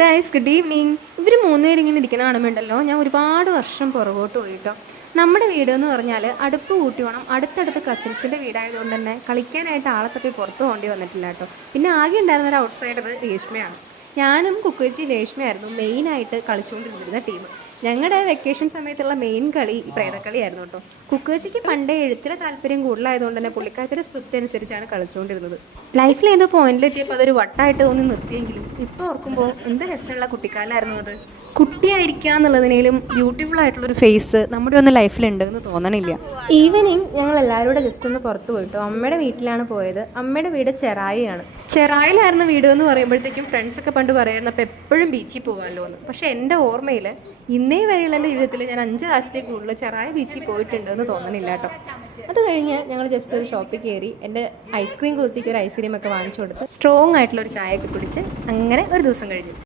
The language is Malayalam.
Guys, good evening. ഇവർ മൂന്നുപേരും ഇങ്ങനെ ഇരിക്കണ കാണുമ്പോണ്ടല്ലോ, ഞാൻ ഒരുപാട് വർഷം പുറകോട്ട് പോയിട്ടോ. നമ്മുടെ വീട് എന്ന് പറഞ്ഞാൽ അടുപ്പ് കൂട്ടി വേണം. അടുത്തടുത്ത് കസിൻസിൻ്റെ വീടായതുകൊണ്ട് തന്നെ കളിക്കാനായിട്ട് ആളെ തപ്പി പുറത്ത് പോകേണ്ടി വന്നിട്ടില്ല കേട്ടോ. പിന്നെ ആകെ ഉണ്ടായിരുന്ന ഒരു ഔട്ട്സൈഡർ രേഷ്മയാണ്. ഞാനും കുക്കുവച്ചി രേഷ്മയായിരുന്നു മെയിനായിട്ട് കളിച്ചുകൊണ്ടിരുന്നിരുന്ന ടീം. ഞങ്ങളുടെ വെക്കേഷൻ സമയത്തുള്ള മെയിൻ കളി പ്രേതക്കളിയായിരുന്നു കേട്ടോ. കുക്കുവച്ചിക്ക് പണ്ടേ എഴുത്തിലെ താല്പര്യം കൂടുതലായതുകൊണ്ട് തന്നെ പുള്ളിക്കാരത്തിൻ്റെ സ്ക്രിപ്റ്റ് അനുസരിച്ചാണ് കളിച്ചുകൊണ്ടിരുന്നത്. ലൈഫിൽ ഏതോ പോയിന്റിലെത്തിയപ്പോൾ അതൊരു വട്ടായിട്ട് തോന്നി നിർത്തിയെങ്കിലും ഇപ്പോൾ ഓർക്കുമ്പോൾ എന്ത് രസമുള്ള കുട്ടിക്കാലമായിരുന്നു അത്. കുട്ടിയായിരിക്കുക എന്നുള്ളതിനേലും ബ്യൂട്ടിഫുൾ ആയിട്ടുള്ളൊരു ഫേസ് നമ്മുടെ ഒന്ന് ലൈഫിലുണ്ട് എന്ന് തോന്നണില്ല. ഈവനിങ് ഞങ്ങൾ എല്ലാവരും കൂടെ ജസ്റ്റ് ഒന്ന് പുറത്ത് പോയിട്ടോ. അമ്മയുടെ വീട്ടിലാണ് പോയത്. അമ്മയുടെ വീട് ചെറായിയാണ്. ചെറായിലായിരുന്നു വീട് എന്ന് പറയുമ്പോഴത്തേക്കും ഫ്രണ്ട്സൊക്കെ പണ്ട് പറയുന്നപ്പോൾ എപ്പോഴും ബീച്ചിൽ പോകാമല്ലോ എന്ന്. പക്ഷേ എൻ്റെ ഓർമ്മയിൽ ഇന്നേ വരെയുള്ള എൻ്റെ ജീവിതത്തിൽ ഞാൻ 5 പ്രാവശ്യത്തേക്ക് കൂടുതൽ ചെറായി ബീച്ചിൽ പോയിട്ടുണ്ട് എന്ന് തോന്നണില്ല കേട്ടോ. അത് കഴിഞ്ഞ് ഞങ്ങൾ ജസ്റ്റ് ഒരു ഷോപ്പിൽ കയറി എൻ്റെ ഐസ്ക്രീം കൊച്ചിക്ക് ഒരു ഐസ്ക്രീം ഒക്കെ വാങ്ങിച്ചു കൊടുത്ത് സ്ട്രോങ് ആയിട്ടുള്ളൊരു ചായയൊക്കെ കുടിച്ച് അങ്ങനെ ഒരു ദിവസം കഴിഞ്ഞു.